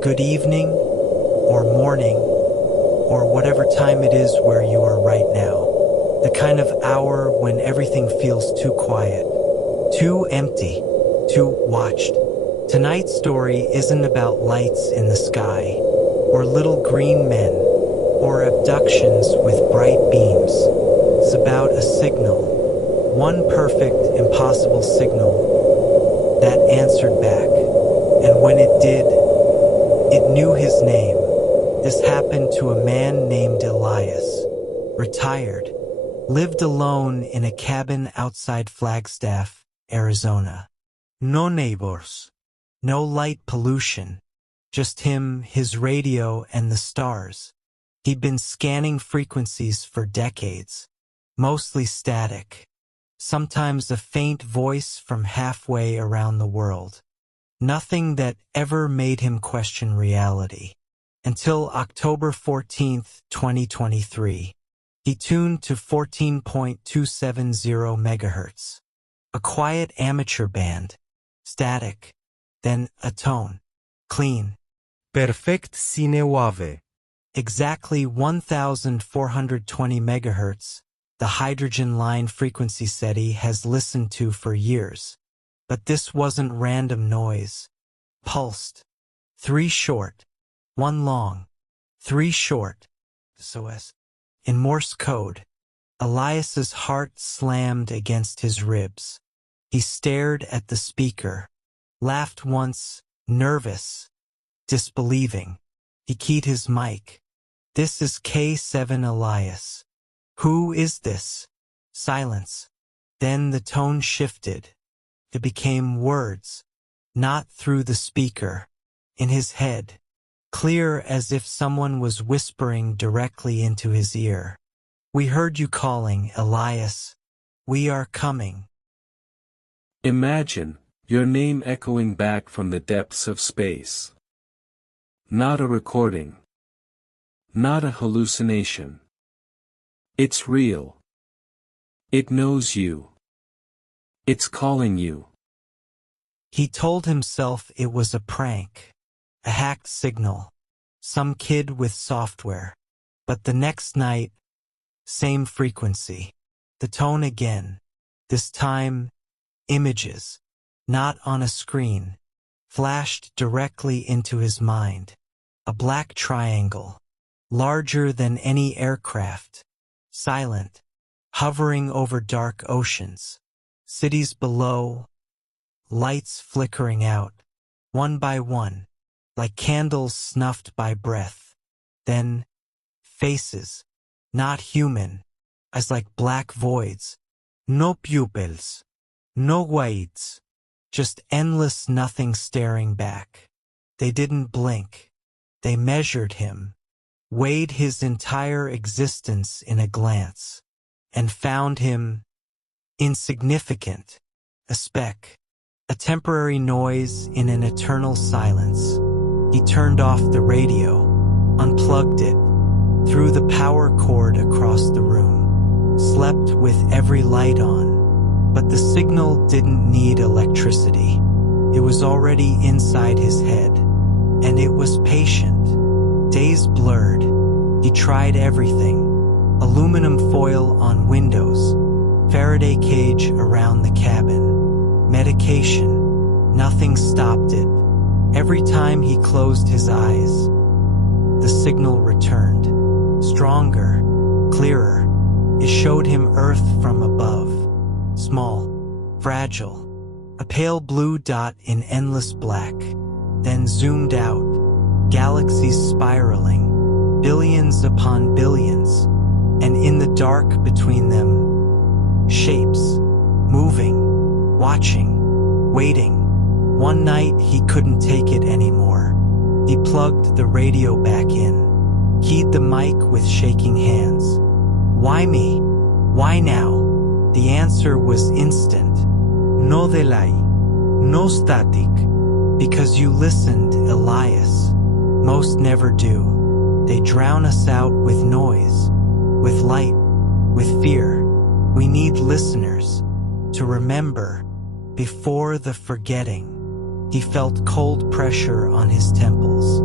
good evening, or morning, or whatever time it is where you are right now. The kind of hour when everything feels too quiet, too empty, too watched. Tonight's story isn't about lights in the sky, or little green men, or abductions with bright beams. It's about a signal, one perfect, impossible signal that answered back. And when it did, it knew his name. This happened to a man named Elias, retired, lived alone in a cabin outside Flagstaff, Arizona. No neighbors, no light pollution, just him, his radio, and the stars. He'd been scanning frequencies for decades, mostly static, sometimes a faint voice from halfway around the world. Nothing that ever made him question reality. Until October 14th, 2023. He tuned to 14.270 megahertz. A quiet amateur band. Static. Then a tone. Clean. Perfect sine wave. Exactly 1,420 megahertz, the hydrogen line frequency SETI has listened to for years. But this wasn't random noise. Pulsed. 3 short. 1 long. 3 short. SOS. In Morse code, Elias's heart slammed against his ribs. He stared at the speaker, laughed once, nervous, disbelieving. He keyed his mic. This is K7 Elias. Who is this? Silence. Then the tone shifted. It became words, not through the speaker, in his head, clear as if someone was whispering directly into his ear. We heard you calling, Elias. We are coming. Imagine your name echoing back from the depths of space. Not a recording. Not a hallucination. It's real. It knows you. It's calling you. He told himself it was a prank, a hacked signal, some kid with software. But the next night, same frequency, the tone again. This time, images, not on a screen, flashed directly into his mind. A black triangle, larger than any aircraft, silent, hovering over dark oceans. Cities below, lights flickering out, one by one, like candles snuffed by breath. Then, faces, not human, as like black voids. No pupils, no whites, just endless nothing staring back. They didn't blink. They measured him, weighed his entire existence in a glance, and found him insignificant, a speck, a temporary noise in an eternal silence. He turned off the radio, unplugged it, threw the power cord across the room, slept with every light on. But the signal didn't need electricity. It was already inside his head, and it was patient. Days blurred. He tried everything. Aluminum foil on windows, Faraday cage around the cabin, medication. Nothing stopped it. Every time he closed his eyes, the signal returned. Stronger, clearer. It showed him Earth from above. Small, fragile. A pale blue dot in endless black. Then zoomed out. Galaxies spiraling. Billions upon billions. And in the dark between them, shapes, moving, watching, waiting. One night he couldn't take it anymore. He plugged the radio back in, keyed the mic with shaking hands. Why me? Why now? The answer was instant. No delay, no static. Because you listened, Elias. Most never do. They drown us out with noise, with light, with fear. We need listeners to remember before the forgetting. He felt cold pressure on his temples.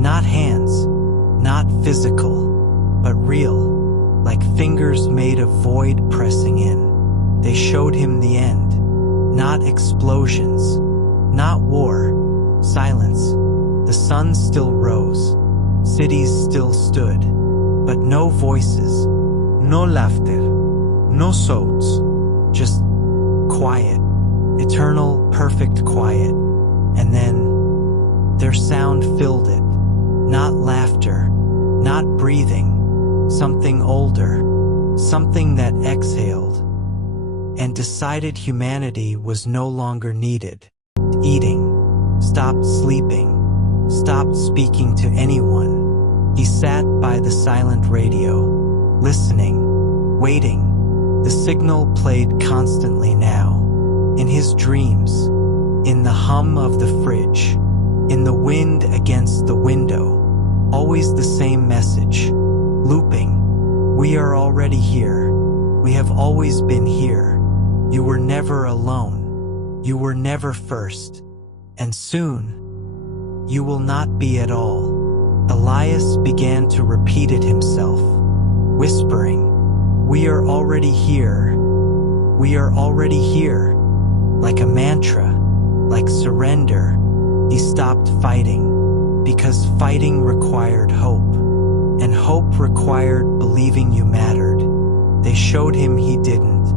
Not hands, not physical, but real, like fingers made of void pressing in. They showed him the end. Not explosions, not war, silence. The sun still rose, cities still stood, but no voices, no laughter, no sounds, just quiet, eternal, perfect quiet. And then their sound filled it. Not laughter, not breathing, something older, something that exhaled and decided humanity was no longer needed. Eating, stopped sleeping, stopped speaking to anyone. He sat by the silent radio, listening, waiting. The signal played constantly now, in his dreams, in the hum of the fridge, in the wind against the window. Always the same message, looping. We are already here. We have always been here. You were never alone. You were never first. And soon, you will not be at all. Elias began to repeat it himself, whispering, "We are already here. We are already here." Like a mantra, like surrender. He stopped fighting, because fighting required hope, and hope required believing you mattered. They showed him he didn't.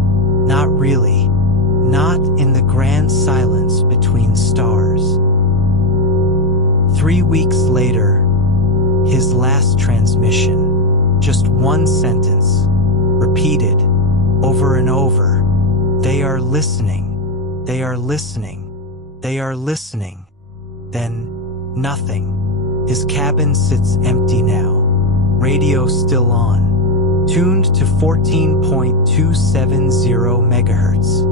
Not really. Not in the grand silence between stars. 3 weeks later, his last transmission, just one sentence, repeated over and over. They are listening. They are listening. They are listening. Then, nothing. His cabin sits empty now. Radio still on. Tuned to 14.270 megahertz.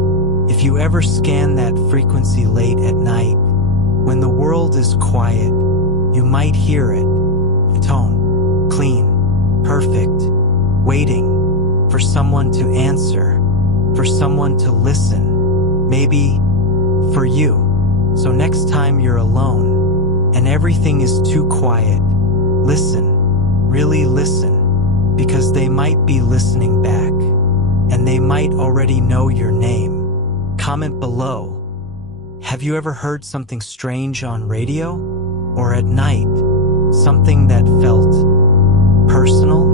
If you ever scan that frequency late at night, when the world is quiet, you might hear it. A tone, clean, perfect, waiting for someone to answer, for someone to listen. Maybe for you. So next time you're alone and everything is too quiet, listen, really listen, because they might be listening back, and they might already know your name. Comment below. Have you ever heard something strange on radio? Or at night, something that felt personal?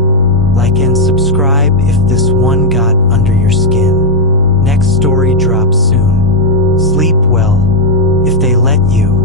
Like and subscribe if this one got under your skin. Next story drops soon. Sleep well, if they let you.